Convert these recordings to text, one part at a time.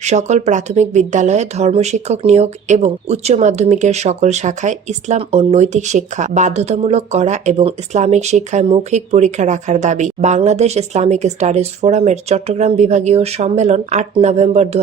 সকল প্রাথমিক বিদ্যালয়ে ধর্মশিক্ষক নিয়োগ এবং উচ্চ মাধ্যমিকের সকল শাখায় ইসলাম ও নৈতিক শিক্ষা বাধ্যতামূলক করা এবং ইসলামিক শিক্ষায় মৌখিক পরীক্ষা রাখার দাবি। বাংলাদেশ ইসলামিক স্টাডিজ ফোরামের চট্টগ্রাম বিভাগীয় সম্মেলন আট নভেম্বর দু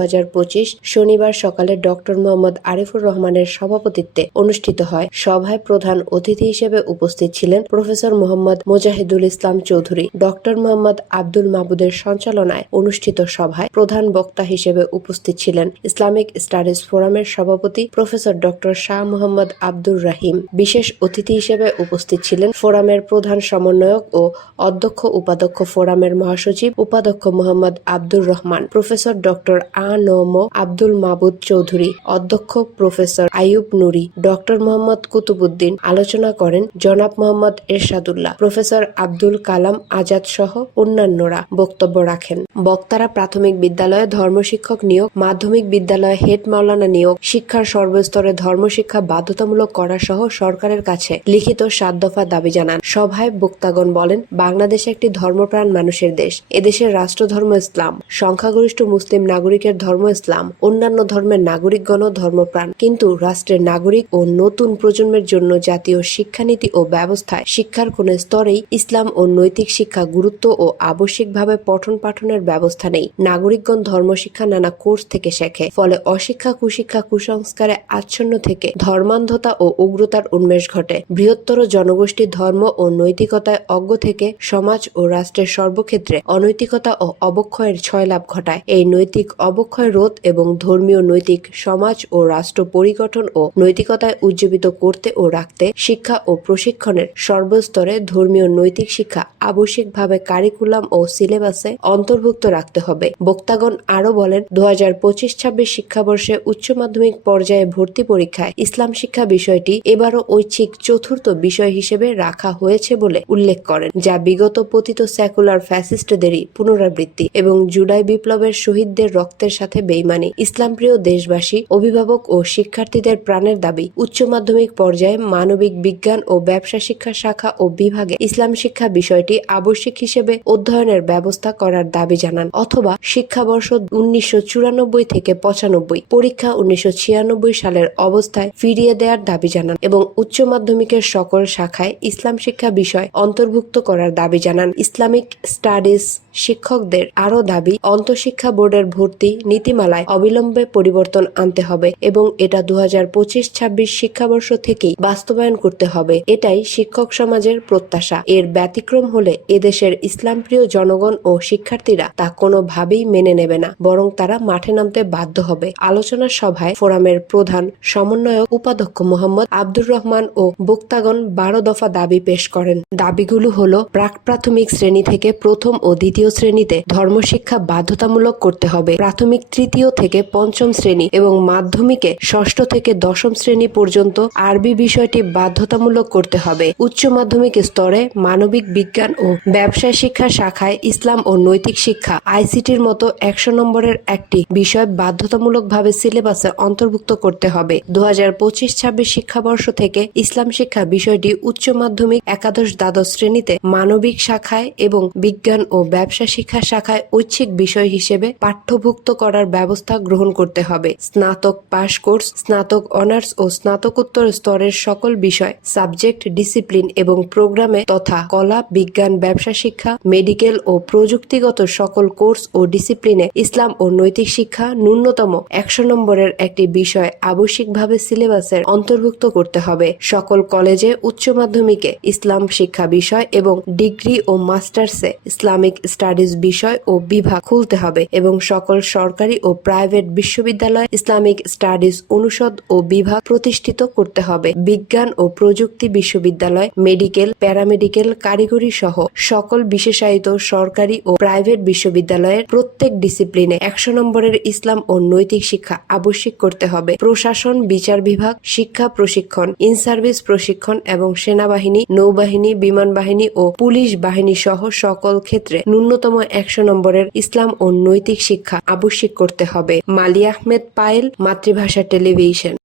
শনিবার সকালে ডক্টর মোহাম্মদ আরিফুর রহমানের সভাপতিত্বে অনুষ্ঠিত হয়। সভায় প্রধান অতিথি হিসেবে উপস্থিত ছিলেন প্রফেসর মোহাম্মদ মোজাহিদুল ইসলাম চৌধুরী। ডক্টর মোহাম্মদ আব্দুল মাবুদের সঞ্চালনায় অনুষ্ঠিত সভায় প্রধান বক্তা হিসেবে উপস্থিত ছিলেন ইসলামিক স্টাডিজ ফোরামের সভাপতি প্রফেসর ডক্টর শাহ মোহাম্মদ আব্দুর রাহিম। বিশেষ অতিথি হিসেবে উপস্থিত ছিলেন ফোরামের প্রধান সমন্বয়ক ও অধ্যক্ষ উপাধ্যক্ষ ফোরামের মহাসচিব উপাধ্যক্ষ মোহাম্মদ আব্দুর রহমান, প্রফেসর ডক্টর আ নম আব্দুল মাবুদ চৌধুরী, অধ্যক্ষ প্রফেসর আইয়ুব নুরি, ডক্টর মোহাম্মদ কুতুবুদ্দিন আলোচনা করেন জনাব মোহাম্মদ এরশাদুল্লাহ, প্রফেসর আব্দুল কালাম আজাদ সহ অন্যান্যরা বক্তব্য রাখেন। বক্তারা প্রাথমিক বিদ্যালয়ে ধর্মশিক্ষক নিয়োগ মাধ্যমিক বিদ্যালয়ে হেড মাওলানা নিয়োগ, শিক্ষার সর্বস্তরে ধর্মশিক্ষা বাধ্যতামূলক করা সহ সরকারের কাছে লিখিত সাত দফা দাবি জানান। সভায় বক্তাগণ বলেন, বাংলাদেশ একটি ধর্মপ্রাণ মানুষের দেশ, এদেশের রাষ্ট্রধর্ম ইসলাম, সংখ্যাগরিষ্ঠ মুসলিম নাগরিকের ধর্ম ইসলাম, অন্যান্য ধর্মের নাগরিকগণও ধর্মপ্রাণ। কিন্তু রাষ্ট্রের নাগরিক ও নতুন প্রজন্মের জন্য জাতীয় শিক্ষানীতি ও ব্যবস্থায় শিক্ষার কোন স্তরেই ইসলাম ও নৈতিক শিক্ষা গুরুত্ব ও আবশ্যিকভাবে পঠন পাঠনের ব্যবস্থা নেই। নাগরিকগণ ধর্মশিক্ষা নানা কোর্স থেকে শেখে। ফলে অশিক্ষা, কুশিক্ষা, কুসংস্কারে আচ্ছন্ন থেকে ধর্মান্ধতা ও উগ্রতার উন্মেষ ঘটে। বৃহত্তর জনগোষ্ঠী ধর্ম ও নৈতিকতায় অজ্ঞ থেকে সমাজ ও রাষ্ট্রের সর্বক্ষেত্রে অনৈতিকতা ও অবক্ষয়ের ছয়লাভ ঘটায়। এই নৈতিক অবক্ষয় রোধ এবং ধর্মীয় নৈতিক সমাজ ও রাষ্ট্র পরিগঠন ও নৈতিকতায় উজ্জীবিত করতে ও রাখতে শিক্ষা ও প্রশিক্ষণের সর্বস্তরে ধর্মীয় নৈতিক শিক্ষা আবশ্যিকভাবে কারিকুলাম ও সিলেবাসে অন্তর্ভুক্ত রাখতে হবে। বক্তাগণ আরও বলেন, দু হাজার পঁচিশ ছাব্বিশ শিক্ষাবর্ষে উচ্চ মাধ্যমিক পর্যায়ে ভর্তি পরীক্ষায় ইসলাম শিক্ষা বিষয়টি এবারও ঐচ্ছিক চতুর্থ বিষয় হিসেবে রাখা হয়েছে বলে উল্লেখ করেন, যা বিগত পতিত সেকুলার ফ্যাসিস্টদেরই পুনরাবৃত্তি এবং জুলাই বিপ্লবের শহীদদের রক্তের সাথে বেইমানি। ইসলামপ্রিয় দেশবাসী, অভিভাবক ও শিক্ষার্থীদের প্রাণের দাবি, উচ্চ মাধ্যমিক পর্যায়ে মানবিক বিজ্ঞান ও ব্যবসা শিক্ষা শাখা ও বিভাগে ইসলাম শিক্ষা বিষয়টি আবশ্যিক হিসেবে অধ্যয়নের ব্যবস্থা করার দাবি জানান, অথবা শিক্ষাবর্ষ উনিশশো চুরানব্বই থেকে পঁচানব্বই। পরীক্ষা উনিশশো ছিয়ানব্বই সালের অবস্থায় ফিরিয়ে দেওয়ার দাবি জানান এবং উচ্চ মাধ্যমিকের সকল শাখায় ইসলাম শিক্ষা বিষয় অন্তর্ভুক্ত করার দাবি জানান। ইসলামিক স্টাডিজ শিক্ষকদের আরও দাবি, অন্তঃশিক্ষা বোর্ডের ভর্তি নীতিমালায় অবিলম্বে পরিবর্তন আনতে হবে এবং এটা দু হাজার পঁচিশ ছাব্বিশ শিক্ষাবর্ষ থেকেই বাস্তবায়ন করতে হবে। এটাই শিক্ষক সমাজের প্রত্যাশা। এর ব্যতিক্রম হলে এদেশের ইসলামপ্রিয় জনগণ ও শিক্ষার্থীরা তা কোনোভাবেই মেনে নেবে না, বরং তারা মাঠে নামতে বাধ্য হবে। আলোচনা সভায় ফোরামের প্রধান সমন্বয়ক উপাধ্যক্ষ মোহাম্মদ আব্দুর রহমান ও বক্তাগণ বারো দফা দাবি পেশ করেন। দাবিগুলো হলো, প্রাক প্রাথমিক শ্রেণি থেকে প্রথম ও দ্বিতীয় শ্রেণীতে ধর্মশিক্ষা বাধ্যতামূলক করতে হবে। প্রাথমিক তৃতীয় থেকে পঞ্চম শ্রেণি এবং মাধ্যমিকে ষষ্ঠ থেকে দশম শ্রেণি পর্যন্ত আরবি বিষয়টি বাধ্যতামূলক করতে হবে। উচ্চ মাধ্যমিক স্তরে মানবিক বিজ্ঞান ও ব্যবসায় শিক্ষা শাখায় ইসলাম ও নৈতিক শিক্ষা আইসিটির মতো একশো নম্বরের একটি বিষয় বাধ্যতামূলকভাবে সিলেবাসে অন্তর্ভুক্ত করতে হবে। দু হাজার পঁচিশ ছাব্বিশ শিক্ষাবর্ষ থেকে ইসলাম শিক্ষা বিষয়টি উচ্চ মাধ্যমিক একাদশ দ্বাদশ শ্রেণীতে মানবিক শাখায় এবং বিজ্ঞান ও ব্যবসা শিক্ষা শাখায় ঐচ্ছিক বিষয় হিসেবে পাঠ্যভুক্ত করার ব্যবস্থা গ্রহণ করতে হবে। স্নাতক পাশ কোর্স, স্নাতক অনার্স ও স্নাতকোত্তর স্তরের সকল বিষয়, সাবজেক্ট, ডিসিপ্লিন এবং প্রোগ্রামে তথা কলা, বিজ্ঞান, ব্যবসা শিক্ষা, মেডিকেল ও প্রযুক্তিগত সকল কোর্স ও ডিসিপ্লিনে ইসলাম ও নৈতিক শিক্ষা ন্যূনতম একশো নম্বরের একটি বিষয় আবশ্যিকভাবে সিলেবাসের অন্তর্ভুক্ত করতে হবে। সকল কলেজে উচ্চ মাধ্যমিকে ইসলাম শিক্ষা বিষয় এবং ডিগ্রি ও মাস্টার্সে ইসলামিক স্টাডিজ বিষয় ও বিভাগ খুলতে হবে এবং সকল সরকারি ও প্রাইভেট বিশ্ববিদ্যালয় ইসলামিক স্টাডিজ অনুষদ ও বিভাগ প্রতিষ্ঠিত করতে হবে। বিজ্ঞান ও প্রযুক্তি বিশ্ববিদ্যালয়, মেডিকেল, প্যারামেডিকেল কারিগরি সহ সকল বিশেষায়িত সরকারি ও প্রাইভেট বিশ্ববিদ্যালয়ের প্রত্যেক ডিসিপ্লিনে একশো নম্বরের ইসলাম ও নৈতিক শিক্ষা আবশ্যিক করতে হবে। প্রশাসন, বিচার বিভাগ, শিক্ষা প্রশিক্ষণ ইন সার্ভিস প্রশিক্ষণ এবং সেনাবাহিনী, নৌবাহিনী বিমান বাহিনী ও পুলিশ বাহিনী সহ সকল ক্ষেত্রে ন্যূনতম একশো নম্বরের ইসলাম ও নৈতিক শিক্ষা আবশ্যিক করতে হবে। মালি আহমেদ পায়েল, মাতৃভাষা টেলিভিশন।